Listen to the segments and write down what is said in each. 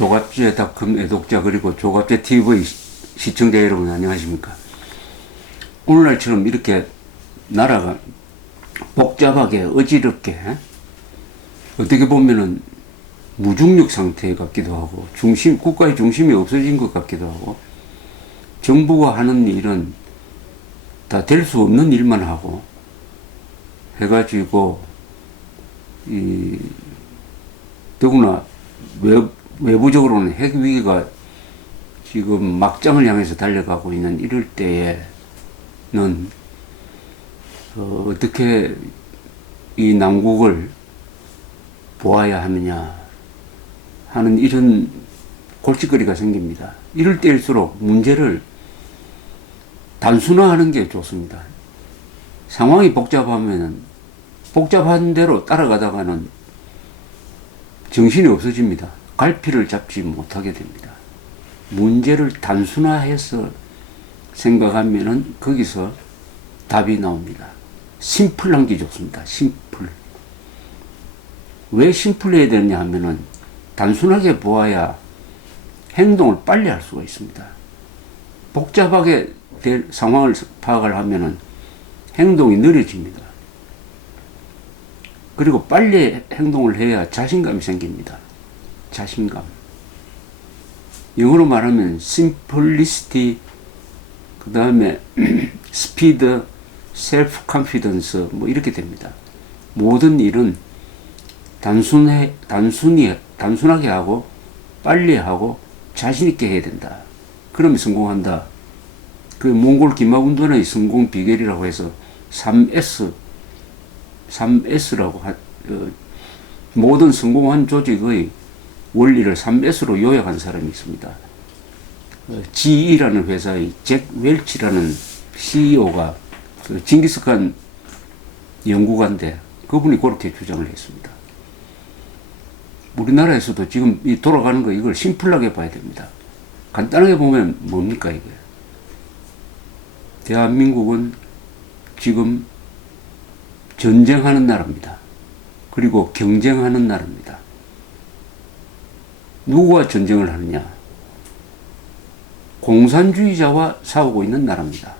조갑제닷컴 애독자 그리고 조갑제 TV 시청자 여러분 안녕하십니까. 오늘날처럼 이렇게 나라가 복잡하게 어지럽게 어떻게 보면은 무중력 상태 같기도 하고 국가의 중심이 없어진 것 같기도 하고 정부가 하는 일은 다 될 수 없는 일만 하고 해가지고 더구나 외부적으로는 핵 위기가 지금 막장을 향해서 달려가고 있는 이럴 때에는 어떻게 이 난국을 보아야 하느냐 하는 이런 골칫거리가 생깁니다. 이럴 때일수록 문제를 단순화하는 게 좋습니다. 상황이 복잡하면 복잡한 대로 따라가다가는 정신이 없어집니다. 갈피를 잡지 못하게 됩니다. 문제를 단순화해서 생각하면은 거기서 답이 나옵니다. 심플한 게 좋습니다. 심플. 왜 심플해야 되느냐 하면은 단순하게 보아야 행동을 빨리 할 수가 있습니다. 복잡하게 될 상황을 파악을 하면은 행동이 느려집니다. 그리고 빨리 행동을 해야 자신감이 생깁니다. 자신감. 영어로 말하면 simplicity, 그 다음에 speed, self-confidence 뭐 이렇게 됩니다. 모든 일은 단순하게 하고 빨리 하고 자신있게 해야 된다. 그러면 성공한다. 그 몽골 김하군단의 성공 비결이라고 해서 3S라고 모든 성공한 조직의 원리를 3S로 요약한 사람이 있습니다. GE라는 회사의 잭 웰치라는 CEO가 징기스칸 연구가인데 그분이 그렇게 주장을 했습니다. 우리나라에서도 지금 이 돌아가는 거 이걸 심플하게 봐야 됩니다. 간단하게 보면 뭡니까 이게? 대한민국은 지금 전쟁하는 나라입니다. 그리고 경쟁하는 나라입니다. 누구와 전쟁을 하느냐? 공산주의자와 싸우고 있는 나라입니다.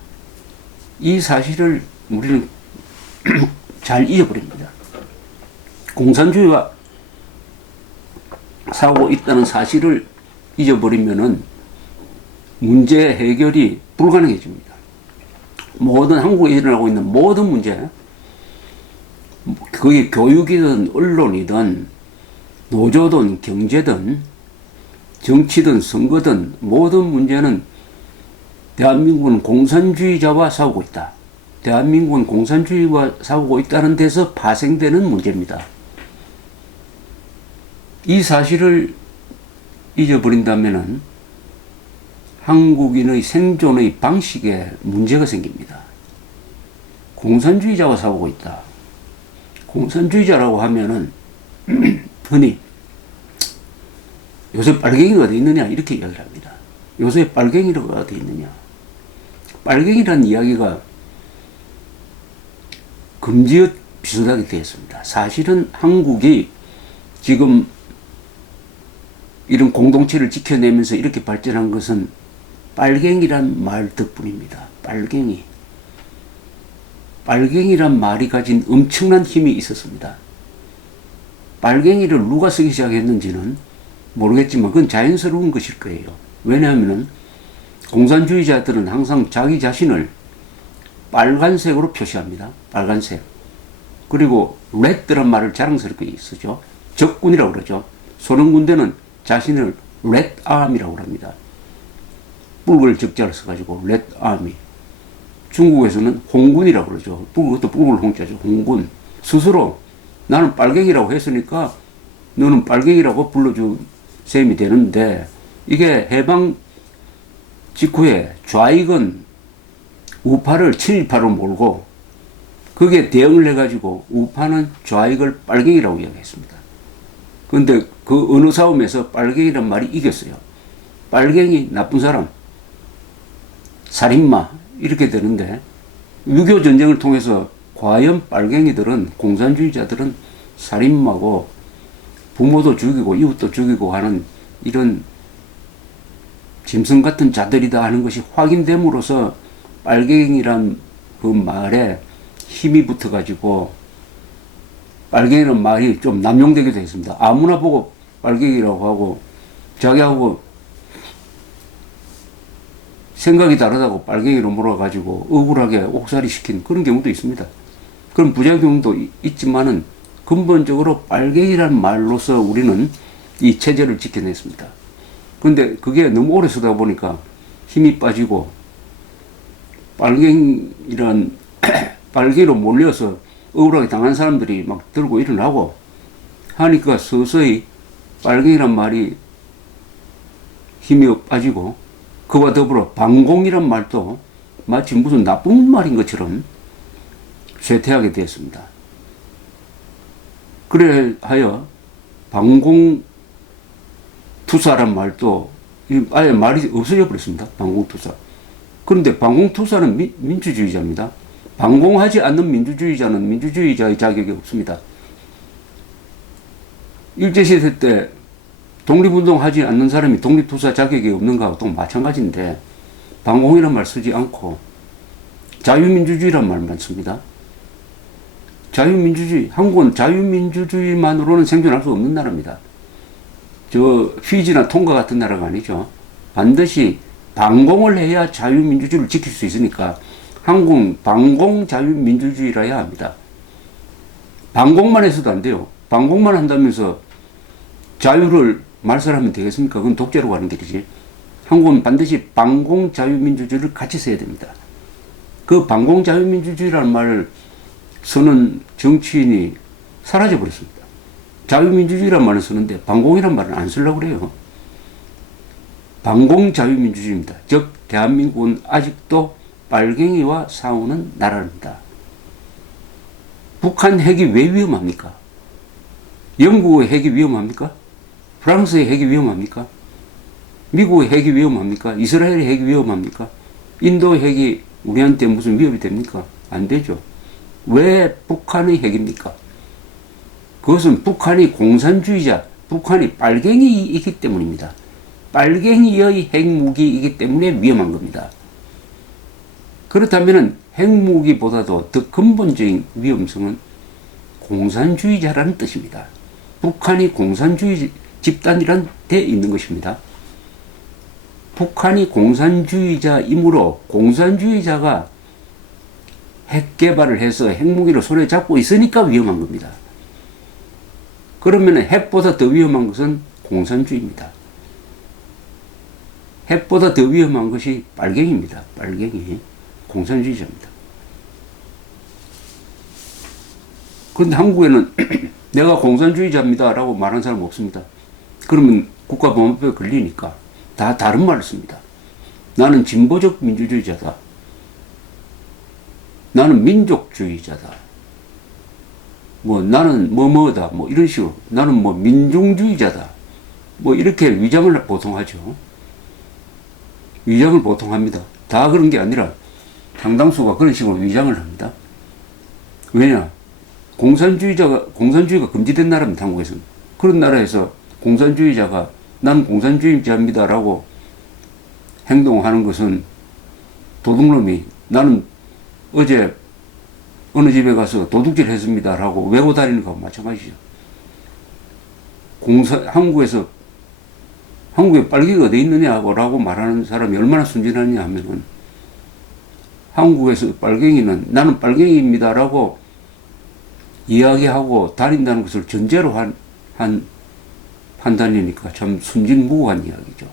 이 사실을 우리는 잘 잊어버립니다. 공산주의와 싸우고 있다는 사실을 잊어버리면은 문제 해결이 불가능해집니다. 모든 한국에 일어나고 있는 모든 문제, 그게 교육이든 언론이든 노조든 경제든 정치든 선거든 모든 문제는 대한민국은 공산주의자와 싸우고 있다. 대한민국은 공산주의와 싸우고 있다는 데서 파생되는 문제입니다. 이 사실을 잊어버린다면은 한국인의 생존의 방식에 문제가 생깁니다. 공산주의자와 싸우고 있다. 공산주의자라고 하면은 흔히 요새 빨갱이가 어디 있느냐 이렇게 이야기를 합니다. 요새 빨갱이가 어디 있느냐. 빨갱이라는 이야기가 금지어 비슷하게 되었습니다. 사실은 한국이 지금 이런 공동체를 지켜내면서 이렇게 발전한 것은 빨갱이란 말 덕분입니다. 빨갱이. 빨갱이란 말이 가진 엄청난 힘이 있었습니다. 빨갱이를 누가 쓰기 시작했는지는 모르겠지만 그건 자연스러운 것일 거예요. 왜냐하면 공산주의자들은 항상 자기 자신을 빨간색으로 표시합니다. 빨간색. 그리고 red란 말을 자랑스럽게 쓰죠. 적군이라고 그러죠. 소련 군대는 자신을 Red Army라고 합니다. 붉을 적자를 써가지고 Red Army. 중국에서는 홍군이라고 그러죠. 그것도 붉을 홍자죠. 홍군. 스스로 나는 빨갱이라고 했으니까 너는 빨갱이라고 불러준 셈이 되는데 이게 해방 직후에 좌익은 우파를 친일파로 몰고 거기에 대응을 해가지고 우파는 좌익을 빨갱이라고 이야기했습니다. 그런데 그 어느 싸움에서 빨갱이란 말이 이겼어요. 빨갱이, 나쁜 사람, 살인마 이렇게 되는데 6.25 전쟁을 통해서 과연 빨갱이들은 공산주의자들은 살인마고 부모도 죽이고 이웃도 죽이고 하는 이런 짐승 같은 자들이다 하는 것이 확인됨으로써 빨갱이란 그 말에 힘이 붙어가지고 빨갱이라는 말이 좀 남용되기도 했습니다. 아무나 보고 빨갱이라고 하고 자기하고 생각이 다르다고 빨갱이로 몰아가지고 억울하게 옥살이 시킨 그런 경우도 있습니다. 그런 부작용도 있지만은 근본적으로 빨갱이라는 말로서 우리는 이 체제를 지켜냈습니다. 근데 그게 너무 오래 쓰다 보니까 힘이 빠지고 빨갱이란 빨갱이로 몰려서 억울하게 당한 사람들이 막 들고 일어나고 하니까 서서히 빨갱이란 말이 힘이 빠지고 그와 더불어 반공이란 말도 마치 무슨 나쁜 말인 것처럼 쇠퇴하게 되었습니다. 그래 하여 반공투사란 말도 아예 말이 없어져 버렸습니다. 반공투사. 그런데 반공투사는 민주주의자입니다. 반공하지 않는 민주주의자는 민주주의자의 자격이 없습니다. 일제시대 때 독립운동하지 않는 사람이 독립투사 자격이 없는 거하고 또 마찬가지인데 반공이란 말 쓰지 않고 자유민주주의란 말만 씁니다. 자유민주주의, 한국은 자유민주주의만으로는 생존할 수 없는 나라입니다. 저 피지나 통가 같은 나라가 아니죠. 반드시 반공을 해야 자유민주주의를 지킬 수 있으니까 한국은 반공 자유민주주의라야 합니다. 반공만 해서도 안 돼요. 반공만 한다면서 자유를 말살하면 되겠습니까? 그건 독재로 가는 길이지. 한국은 반드시 반공 자유민주주의를 같이 써야 됩니다. 그 반공 자유민주주의라는 말을 쓰는 정치인이 사라져 버렸습니다. 자유민주주의란 말을 쓰는데 반공이란 말은 안 쓰려고 그래요. 반공 자유민주주의입니다. 즉 대한민국은 아직도 빨갱이와 싸우는 나라입니다. 북한 핵이 왜 위험합니까? 영국의 핵이 위험합니까? 프랑스의 핵이 위험합니까? 미국의 핵이 위험합니까? 이스라엘의 핵이 위험합니까? 인도의 핵이 우리한테 무슨 위협이 됩니까? 안 되죠. 왜 북한의 핵입니까? 그것은 북한이 공산주의자, 북한이 빨갱이이기 때문입니다. 빨갱이의 핵무기이기 때문에 위험한 겁니다. 그렇다면 핵무기보다도 더 근본적인 위험성은 공산주의자라는 뜻입니다. 북한이 공산주의 집단이란 데 있는 것입니다. 북한이 공산주의자이므로 공산주의자가 핵 개발을 해서 핵무기를 손에 잡고 있으니까 위험한 겁니다. 그러면 핵보다 더 위험한 것은 공산주의입니다. 핵보다 더 위험한 것이 빨갱이입니다. 빨갱이. 공산주의자입니다. 그런데 한국에는 내가 공산주의자입니다 라고 말하는 사람 없습니다. 그러면 국가보안법에 걸리니까 다 다른 말을 씁니다. 나는 진보적 민주주의자다. 나는 민족주의자다. 뭐 나는 뭐뭐다. 뭐 이런 식으로. 나는 뭐 민중주의자다. 뭐 이렇게 위장을 보통 하죠. 위장을 보통 합니다. 다 그런 게 아니라 상당수가 그런 식으로 위장을 합니다. 왜냐? 공산주의가 금지된 나라입니다. 한국에서는. 그런 나라에서 공산주의자가 나는 공산주의자입니다라고 행동하는 것은 도둑놈이 나는 어제 어느 집에 가서 도둑질 했습니다라고 외고 다니는 거하고 마찬가지죠. 한국에 빨갱이가 어디 있느냐라고 말하는 사람이 얼마나 순진하냐 하면은 한국에서 빨갱이는 나는 빨갱이입니다라고 이야기하고 다닌다는 것을 전제로 한 판단이니까 참 순진무구한 이야기죠.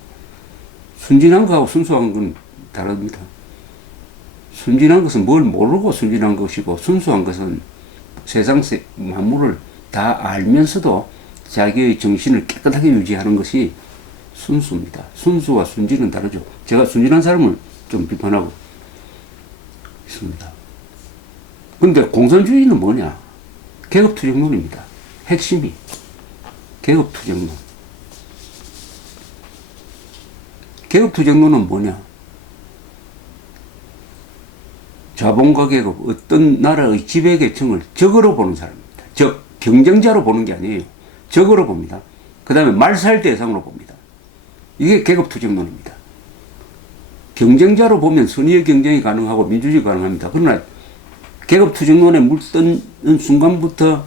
순진한 거하고 순수한 건 다릅니다. 순진한 것은 뭘 모르고 순진한 것이고 순수한 것은 세상 만물을 다 알면서도 자기의 정신을 깨끗하게 유지하는 것이 순수입니다. 순수와 순진은 다르죠. 제가 순진한 사람을 좀 비판하고 있습니다. 근데 공산주의는 뭐냐? 계급투쟁론입니다. 핵심이 계급투쟁론. 계급투쟁론은 뭐냐? 자본가 계급, 어떤 나라의 지배계층을 적으로 보는 사람입니다. 즉 경쟁자로 보는 게 아니에요. 적으로 봅니다. 그 다음에 말살 대상으로 봅니다. 이게 계급투쟁론입니다. 경쟁자로 보면 선의의 경쟁이 가능하고 민주주의가 가능합니다. 그러나 계급투쟁론에 물드는 순간부터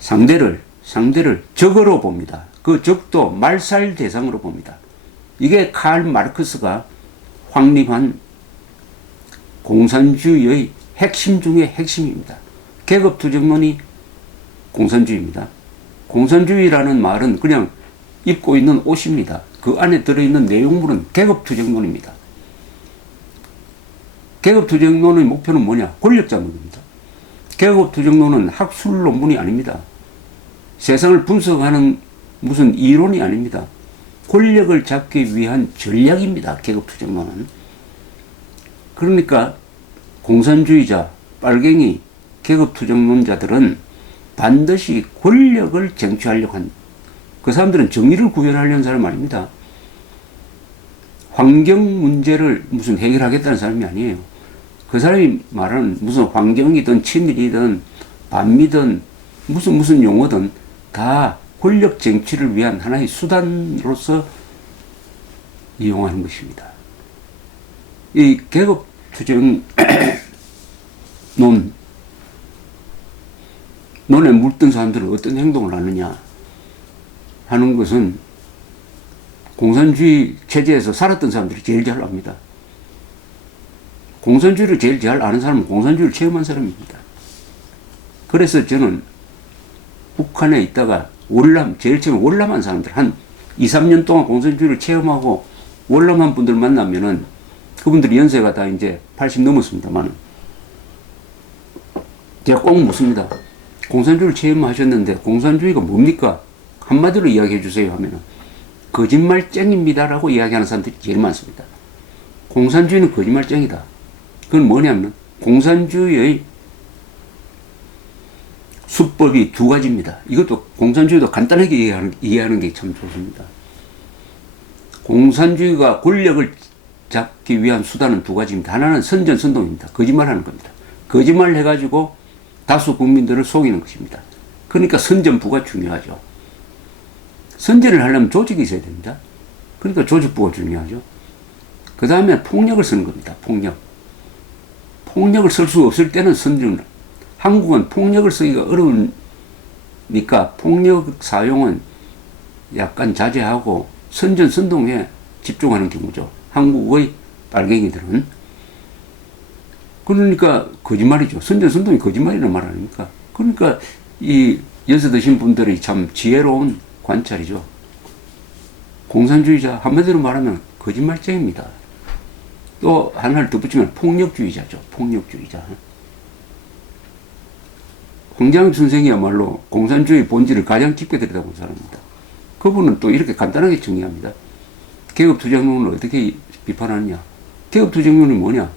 상대를 적으로 봅니다. 그 적도 말살 대상으로 봅니다. 이게 칼 마르크스가 확립한 공산주의의 핵심 중의 핵심입니다. 계급투쟁론이 공산주의입니다. 공산주의라는 말은 그냥 입고 있는 옷입니다. 그 안에 들어있는 내용물은 계급투쟁론입니다. 계급투쟁론의 목표는 뭐냐? 권력 잡는 겁니다. 계급투쟁론은 학술 논문이 아닙니다. 세상을 분석하는 무슨 이론이 아닙니다. 권력을 잡기 위한 전략입니다. 계급투쟁론은. 그러니까 공산주의자, 빨갱이, 계급투쟁론자들은 반드시 권력을 쟁취하려고 한, 그 사람들은 정의를 구현하려는 사람 아닙니다. 환경 문제를 무슨 해결하겠다는 사람이 아니에요. 그 사람이 말하는 무슨 환경이든 친일이든 반미든 무슨 용어든 다 권력 쟁취를 위한 하나의 수단으로서 이용하는 것입니다. 이 계급투쟁 논에 물든 사람들은 어떤 행동을 하느냐 하는 것은 공산주의 체제에서 살았던 사람들이 제일 잘 압니다. 공산주의를 제일 잘 아는 사람은 공산주의를 체험한 사람입니다. 그래서 저는 북한에 있다가 제일 처음에 월남한 사람들, 한 2, 3년 동안 공산주의를 체험하고 월남한 분들 만나면은 그분들이 연세가 다 이제 80 넘었습니다만 제가 꼭 묻습니다. 공산주의를 체험하셨는데 공산주의가 뭡니까? 한마디로 이야기해 주세요 하면은 거짓말쟁입니다라고 이야기하는 사람들이 제일 많습니다. 공산주의는 거짓말쟁이다. 그건 뭐냐면 공산주의의 수법이 두 가지입니다. 이것도 공산주의도 간단하게 이해하는 게 참 좋습니다. 공산주의가 권력을 잡기 위한 수단은 두 가지입니다. 하나는 선전선동입니다. 거짓말하는 겁니다. 거짓말을 해가지고 다수 국민들을 속이는 것입니다. 그러니까 선전부가 중요하죠. 선전을 하려면 조직이 있어야 됩니다. 그러니까 조직부가 중요하죠. 그 다음에 폭력을 쓰는 겁니다. 폭력을 쓸 수 없을 때는 선전을. 한국은 폭력을 쓰기가 어려우니까 폭력 사용은 약간 자제하고 선전선동에 집중하는 경우죠. 한국의 빨갱이들은. 그러니까 거짓말이죠. 선전선동이 거짓말이라는 말 아닙니까? 그러니까 이 연세 드신 분들이 참 지혜로운 관찰이죠. 공산주의자, 한마디로 말하면 거짓말쟁입니다. 또 하나를 덧붙이면 폭력주의자죠. 폭력주의자. 황장엽 선생이야말로 공산주의 본질을 가장 깊게 들여다본 사람입니다. 그분은 또 이렇게 간단하게 정의합니다. 계급투쟁론을 어떻게 비판하느냐. 계급투쟁론이 뭐냐.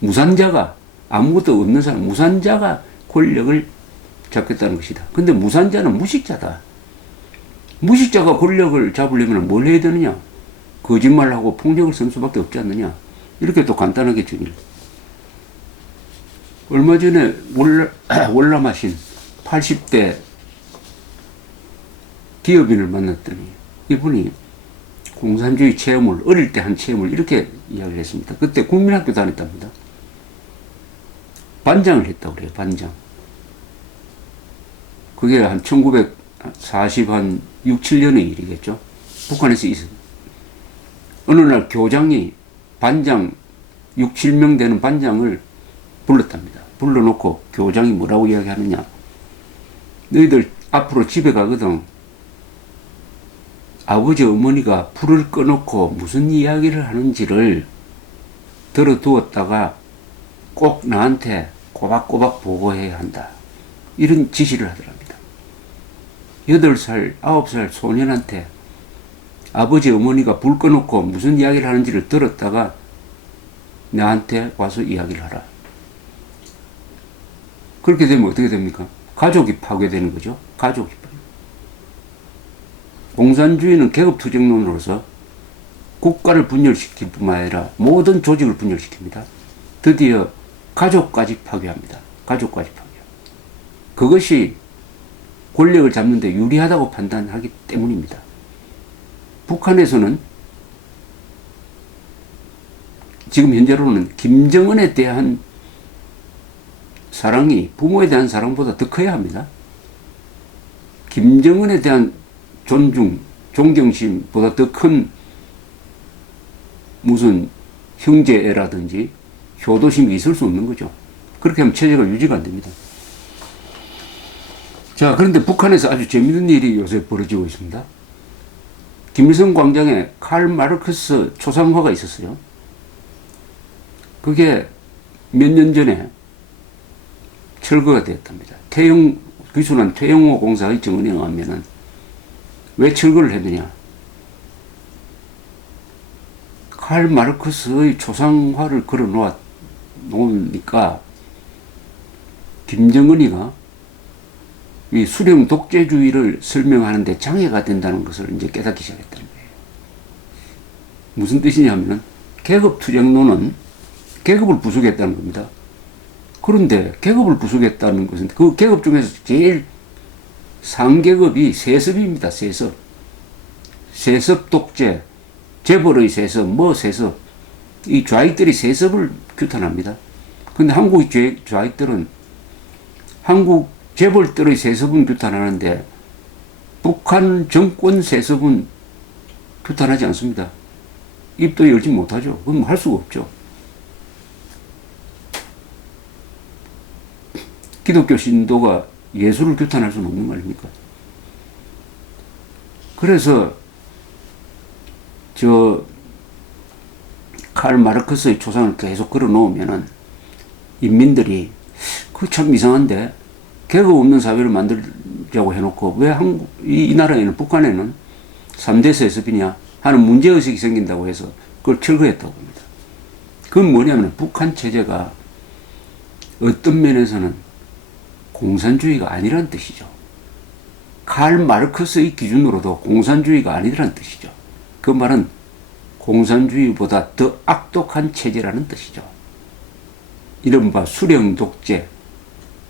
무산자가, 아무것도 없는 사람, 무산자가 권력을 잡겠다는 것이다. 근데 무산자는 무식자다. 무식자가 권력을 잡으려면 뭘 해야 되느냐. 거짓말하고 폭력을 쓰는 수밖에 없지 않느냐. 이렇게 또 간단하게 정의를. 얼마 전에 월남하신 80대 기업인을 만났더니 이분이 공산주의 체험을, 어릴 때 한 체험을 이렇게 이야기를 했습니다. 그때 국민학교 다녔답니다. 반장을 했다고 그래요, 반장. 그게 한 1940, 한 6, 7년의 일이겠죠. 북한에서 있었어요. 어느 날 교장이 반장, 6, 7명 되는 반장을 불렀답니다. 불러놓고 교장이 뭐라고 이야기하느냐. 너희들 앞으로 집에 가거든. 아버지 어머니가 불을 꺼놓고 무슨 이야기를 하는지를 들어두었다가 꼭 나한테 꼬박꼬박 보고해야 한다. 이런 지시를 하더랍니다. 8살, 9살 소년한테 아버지 어머니가 불 꺼놓고 무슨 이야기를 하는지를 들었다가 나한테 와서 이야기를 하라. 그렇게 되면 어떻게 됩니까? 가족이 파괴되는 거죠. 가족이 파괴. 공산주의는 계급투쟁론으로서 국가를 분열시킬 뿐만 아니라 모든 조직을 분열시킵니다. 드디어 가족까지 파괴합니다. 가족까지 파괴. 그것이 권력을 잡는 데 유리하다고 판단하기 때문입니다. 북한에서는 지금 현재로는 김정은에 대한 사랑이 부모에 대한 사랑보다 더 커야 합니다. 김정은에 대한 존중, 존경심보다 더 큰 무슨 형제애라든지 효도심이 있을 수 없는 거죠. 그렇게 하면 체제가 유지가 안 됩니다. 자, 그런데 북한에서 아주 재밌는 일이 요새 벌어지고 있습니다. 김일성 광장에 칼 마르크스 초상화가 있었어요. 그게 몇 년 전에 철거가 되었답니다. 귀순한 태영호 공사의 증언에 의하면은 왜 철거를 했느냐? 칼 마르크스의 초상화를 걸어 놓으니까 김정은이가 이 수령 독재주의를 설명하는데 장애가 된다는 것을 이제 깨닫기 시작했다는 거예요. 무슨 뜻이냐면은 계급투쟁론은 계급을 부수겠다는 겁니다. 그런데 계급을 부수겠다는 것은 그 계급 중에서 제일 상계급이 세습입니다. 세습. 세습 독재, 재벌의 세습, 세습. 이 좌익들이 세습을 규탄합니다. 근데 한국 좌익들은 한국 재벌들의 세습은 규탄하는데 북한 정권 세습은 규탄하지 않습니다. 입도 열지 못하죠. 그럼 할 수가 없죠. 기독교 신도가 예수를 규탄할 수는 없는 거 아닙니까? 그래서 칼 마르크스의 초상을 계속 걸어 놓으면은 인민들이 그 참 이상한데 계급 없는 사회를 만들자고 해놓고 왜 이 나라에는 북한에는 3대 세습이냐 하는 문제의식이 생긴다고 해서 그걸 철거했다고 합니다. 그건 뭐냐면 북한 체제가 어떤 면에서는 공산주의가 아니란 뜻이죠. 칼 마르크스의 기준으로도 공산주의가 아니란 뜻이죠. 그 말은 공산주의보다 더 악독한 체제라는 뜻이죠. 이른바 수령 독재,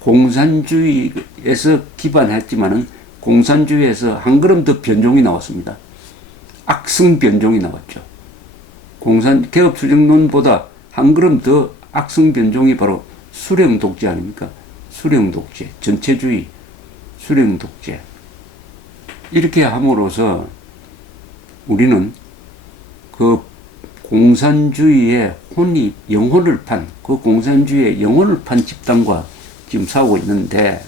공산주의에서 기반했지만은 공산주의에서 한 걸음 더 변종이 나왔습니다. 악성 변종이 나왔죠. 계급투쟁론보다 한 걸음 더 악성 변종이 바로 수령 독재 아닙니까? 수령 독재, 전체주의, 수령 독재. 이렇게 함으로써 우리는 그 공산주의의 영혼을 판, 그 공산주의의 영혼을 판 집단과 지금 싸우고 있는데,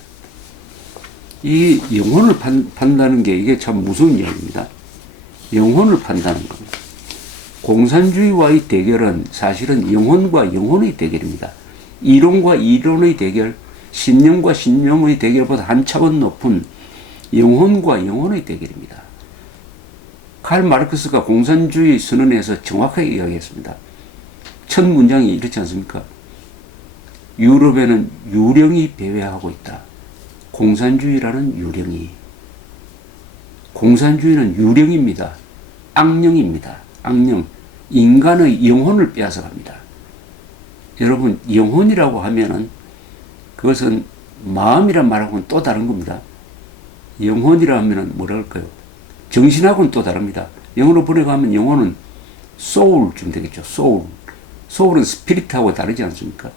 이 영혼을 판다는 게 이게 참 무서운 이야기입니다. 영혼을 판다는 겁니다. 공산주의와의 대결은 사실은 영혼과 영혼의 대결입니다. 이론과 이론의 대결, 신념과 신념의 대결보다 한 차원 높은 영혼과 영혼의 대결입니다. 칼 마르크스가 공산주의 선언에서 정확하게 이야기했습니다. 첫 문장이 이렇지 않습니까? 유럽에는 유령이 배회하고 있다. 공산주의라는 유령이. 공산주의는 유령입니다. 악령입니다. 악령. 인간의 영혼을 빼앗아갑니다. 여러분, 영혼이라고 하면은 그것은 마음이란 말하고는 또 다른 겁니다. 영혼이라 하면은 뭐라 할까요? 정신하고는 또 다릅니다. 영어로 번역하면 영혼은 soul쯤 되겠죠. soul은 스피릿하고 다르지 않습니까?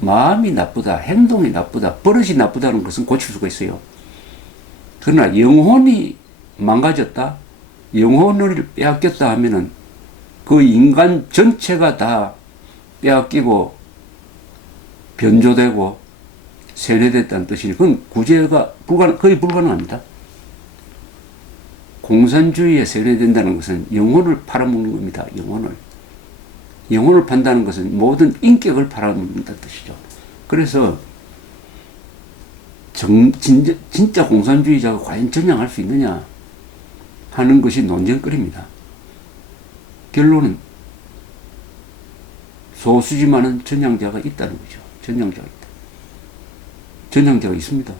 마음이 나쁘다, 행동이 나쁘다, 버릇이 나쁘다는 것은 고칠 수가 있어요. 그러나 영혼이 망가졌다, 영혼을 빼앗겼다 하면은 그 인간 전체가 다 빼앗기고 변조되고 세뇌됐다는 뜻이니 그건 구제가 거의 불가능합니다. 공산주의에 세뇌된다는 것은 영혼을 팔아먹는 겁니다. 영혼을 판다는 것은 모든 인격을 팔아먹는다는 뜻이죠. 그래서 진짜 공산주의자가 과연 전향할 수 있느냐 하는 것이 논쟁거리입니다. 결론은 소수지만은 전향자가 있다는 거죠. 전향자가 있다. 전향자가 있습니다.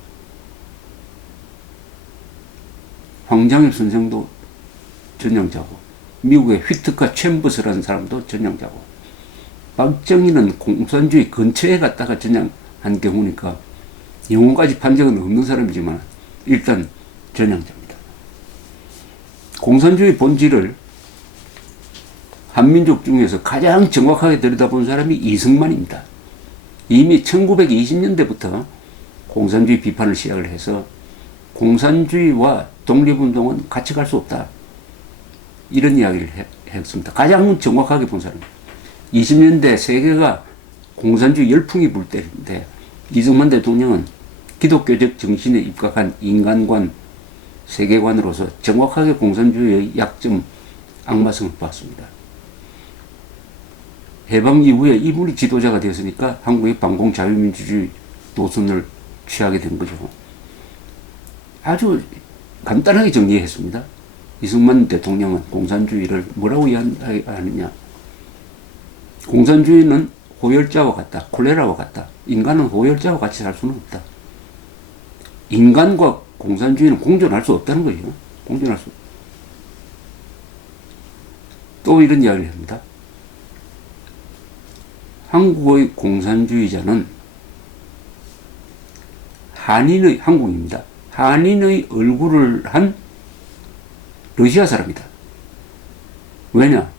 황장엽 선생도 전향자고, 미국의 휘트카 챔버스라는 사람도 전향자고, 박정희는 공산주의 근처에 갔다가 전향한 경우니까 영혼까지 판 적은 없는 사람이지만 일단 전향자입니다. 공산주의 본질을 한민족 중에서 가장 정확하게 들여다본 사람이 이승만입니다. 이미 1920년대부터 공산주의 비판을 시작을 해서 공산주의와 독립운동은 같이 갈 수 없다. 이런 이야기를 했습니다. 가장 정확하게 본 사람입니다. 20년대 세계가 공산주의 열풍이 불 때인데 이승만 대통령은 기독교적 정신에 입각한 인간관, 세계관으로서 정확하게 공산주의의 약점, 악마성을 봤습니다. 해방 이후에 이분이 지도자가 되었으니까 한국의 반공 자유민주주의 노선을 취하게 된 거죠. 아주 간단하게 정리했습니다. 이승만 대통령은 공산주의를 뭐라고 이야기하느냐. 공산주의는 호열자와 같다. 콜레라와 같다. 인간은 호열자와 같이 살 수는 없다. 인간과 공산주의는 공존할 수 없다는 거예요. 공존할 수. 또 이런 이야기를 합니다. 한국의 공산주의자는 한국입니다. 한인의 얼굴을 한 러시아 사람이다. 왜냐?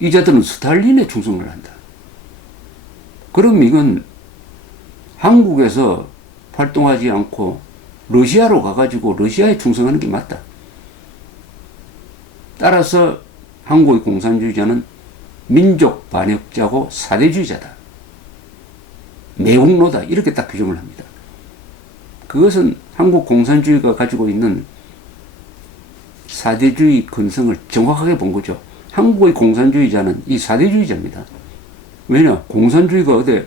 이 자들은 스탈린에 충성을 한다. 그럼 이건 한국에서 활동하지 않고 러시아로 가가지고 러시아에 충성하는 게 맞다. 따라서 한국의 공산주의자는 민족 반역자고 사대주의자다. 매국노다. 이렇게 딱 규정을 합니다. 그것은 한국 공산주의가 가지고 있는 사대주의 근성을 정확하게 본 거죠. 한국의 공산주의자는 이 사대주의자입니다. 왜냐? 공산주의가 어디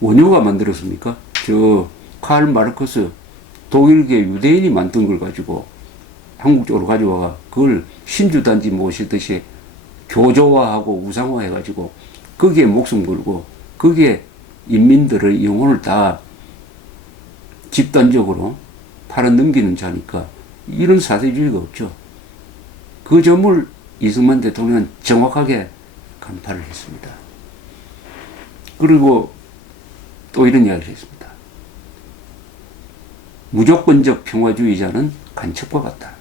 원효가 만들었습니까? 저 칼 마르크스 독일계 유대인이 만든 걸 가지고 한국 쪽으로 가져와가 그걸 신주단지 모시듯이 교조화하고 우상화해가지고 거기에 목숨 걸고 거기에 인민들의 영혼을 다 집단적으로 팔아넘기는 자니까 이런 사대주의가 없죠. 그 점을 이승만 대통령은 정확하게 간파를 했습니다. 그리고 또 이런 이야기를 했습니다. 무조건적 평화주의자는 간첩과 같다.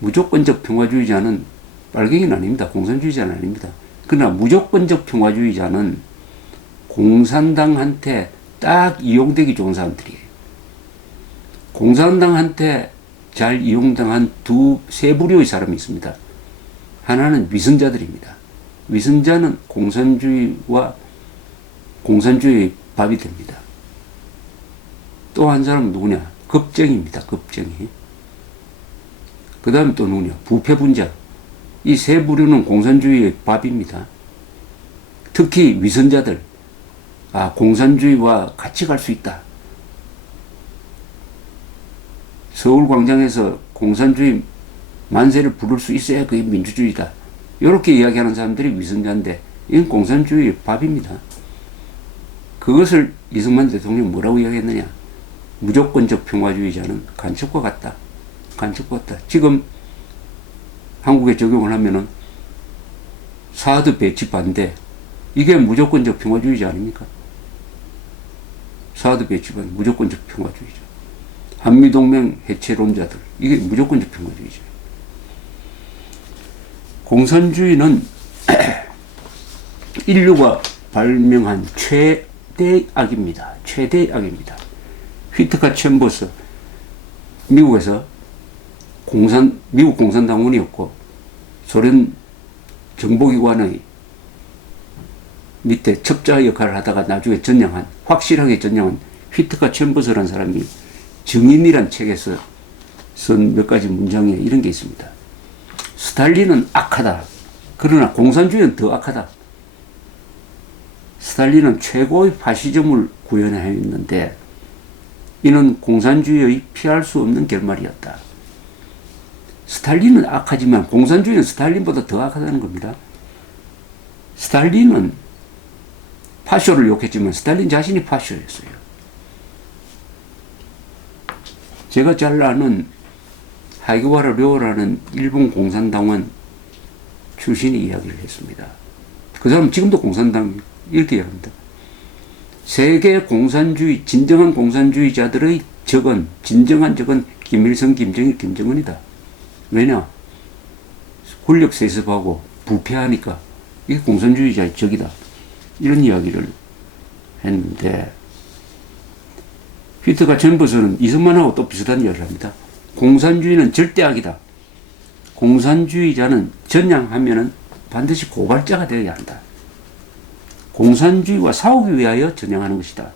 무조건적 평화주의자는 빨갱이는 아닙니다. 공산주의자는 아닙니다. 그러나 무조건적 평화주의자는 공산당한테 딱 이용되기 좋은 사람들이에요. 공산당한테 잘 이용당한 세 부류의 사람이 있습니다. 하나는 위선자들입니다. 위선자는 공산주의와 공산주의의 밥이 됩니다. 또 한 사람은 누구냐? 겁쟁이입니다. 겁쟁이. 그 다음에 또 누구냐? 부패분자. 이 세 부류는 공산주의의 밥입니다. 특히 위선자들. 공산주의와 같이 갈 수 있다. 서울광장에서 공산주의 만세를 부를 수 있어야 그게 민주주의다. 이렇게 이야기하는 사람들이 위선자인데 이건 공산주의의 밥입니다. 그것을 이승만 대통령이 뭐라고 이야기했느냐? 무조건적 평화주의자는 간첩과 같다. 간첩과 같다. 지금 한국에 적용을 하면은 사드 배치 반대. 이게 무조건적 평화주의자 아닙니까? 사드 배치 반대. 무조건적 평화주의자. 한미동맹 해체론자들. 이게 무조건적 평화주의자. 공산주의는 인류가 발명한 최대악입니다. 최대악입니다. 휘트카 챔버스, 미국에서 미국 공산당원이었고 소련 정보기관의 밑에 첩자 역할을 하다가 나중에 확실하게 전향한 휘트카 챔버스라는 사람이 증인이란 책에서 쓴 몇 가지 문장에 이런 게 있습니다. 스탈린은 악하다. 그러나 공산주의는 더 악하다. 스탈린은 최고의 파시즘을 구현하였는데 이는 공산주의의 피할 수 없는 결말이었다. 스탈린은 악하지만 공산주의는 스탈린보다 더 악하다는 겁니다. 스탈린은 파쇼를 욕했지만 스탈린 자신이 파쇼였어요. 제가 잘 아는 하이게와라 료라는 일본 공산당원 출신이 이야기를 했습니다. 그 사람은 지금도 공산당 이렇게 이야기합니다. 세계 공산주의, 진정한 공산주의자들의 적은, 진정한 적은 김일성, 김정일, 김정은이다. 왜냐? 권력 세습하고 부패하니까 이게 공산주의자의 적이다. 이런 이야기를 했는데 피터가 챔버스는 이승만하고 또 비슷한 이야기를 합니다. 공산주의는 절대 악이다. 공산주의자는 전향하면은 반드시 고발자가 되어야 한다. 공산주의와 싸우기 위하여 전향하는 것이다.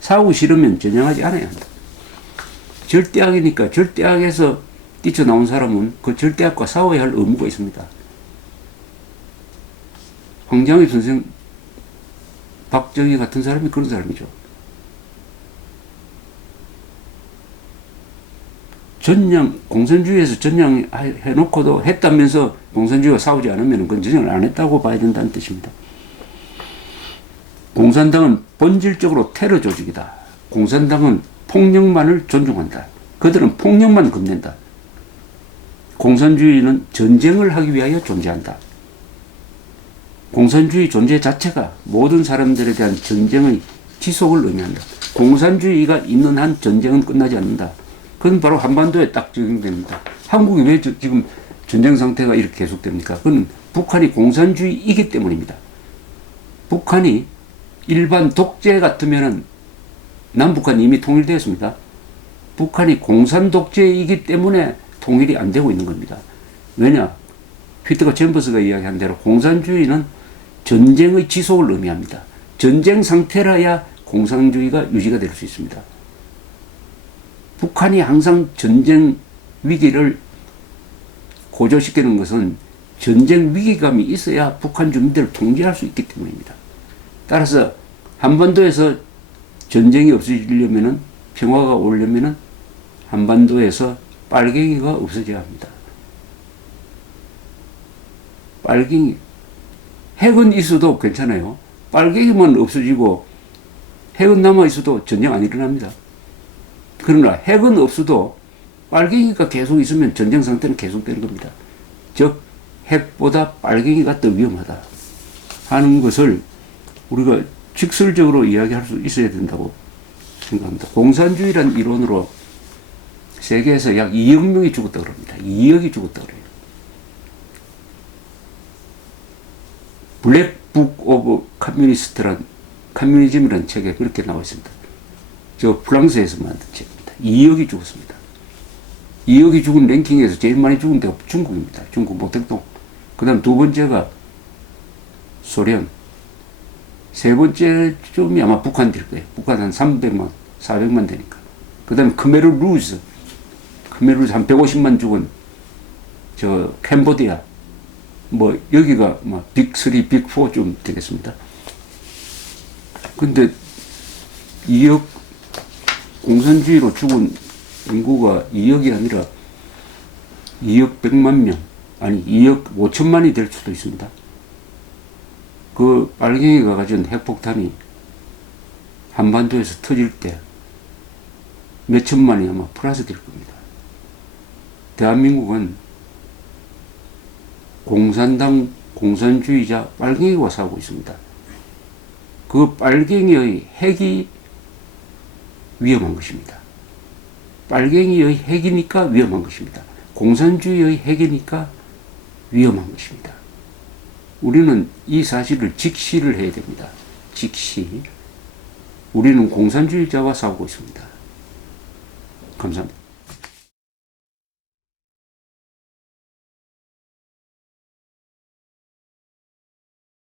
싸우기 싫으면 전향하지 않아야 한다. 절대악이니까 절대악에서 뛰쳐나온 사람은 그 절대악과 싸워야 할 의무가 있습니다. 황장엽 선생, 박정희 같은 사람이 그런 사람이죠. 공산주의에서 전향해놓고도 했다면서 공산주의와 싸우지 않으면 그건 전향을 안 했다고 봐야 된다는 뜻입니다. 공산당은 본질적으로 테러 조직이다. 공산당은 폭력만을 존중한다. 그들은 폭력만 겁낸다. 공산주의는 전쟁을 하기 위하여 존재한다. 공산주의 존재 자체가 모든 사람들에 대한 전쟁의 지속을 의미한다. 공산주의가 있는 한 전쟁은 끝나지 않는다. 그건 바로 한반도에 딱 적용됩니다. 한국이 왜 지금 전쟁 상태가 이렇게 계속됩니까? 그건 북한이 공산주의이기 때문입니다. 북한이 일반 독재 같으면은 남북한이 이미 통일되었습니다. 북한이 공산 독재이기 때문에 통일이 안 되고 있는 겁니다. 왜냐? 피터가 챔버스가 이야기한 대로 공산주의는 전쟁의 지속을 의미합니다. 전쟁 상태라야 공산주의가 유지가 될 수 있습니다. 북한이 항상 전쟁 위기를 고조시키는 것은 전쟁 위기감이 있어야 북한 주민들을 통제할 수 있기 때문입니다. 따라서 한반도에서 전쟁이 없어지려면은, 평화가 오려면은 한반도에서 빨갱이가 없어져야 합니다. 빨갱이, 핵은 있어도 괜찮아요. 빨갱이만 없어지고 핵은 남아있어도 전쟁 안 일어납니다. 그러나 핵은 없어도 빨갱이가 계속 있으면 전쟁 상태는 계속되는 겁니다. 즉 핵보다 빨갱이가 더 위험하다 하는 것을 우리가 직설적으로 이야기할 수 있어야 된다고 생각합니다. 공산주의란 이론으로 세계에서 약 2억 명이 죽었다고 합니다. 2억이 죽었다고 그래요. 블랙북 오브 커뮤니즘이라는 책에 그렇게 나와 있습니다. 저 프랑스에서 만든 책입니다. 2억이 죽었습니다. 2억이 죽은 랭킹에서 제일 많이 죽은 데가 중국입니다. 중국 모택동. 그 다음 두 번째가 소련. 세 번째쯤이 아마 북한 될 거예요. 북한 한 300만, 400만 되니까. 그 다음에 크메르루즈 한 150만 죽은 저 캄보디아. 뭐 여기가 빅3, 빅4쯤 되겠습니다. 근데 2억 공산주의로 죽은 인구가 2억이 아니라 2억 100만 명, 아니 2억 5천만이 될 수도 있습니다. 그 빨갱이가 가진 핵폭탄이 한반도에서 터질 때 몇 천만이 아마 플러스 될 겁니다. 대한민국은 공산당, 공산주의자 빨갱이와 싸우고 있습니다. 그 빨갱이의 핵이 위험한 것입니다. 빨갱이의 핵이니까 위험한 것입니다. 공산주의의 핵이니까 위험한 것입니다. 우리는 이 사실을 직시를 해야 됩니다. 직시. 우리는 공산주의자와 싸우고 있습니다. 감사합니다.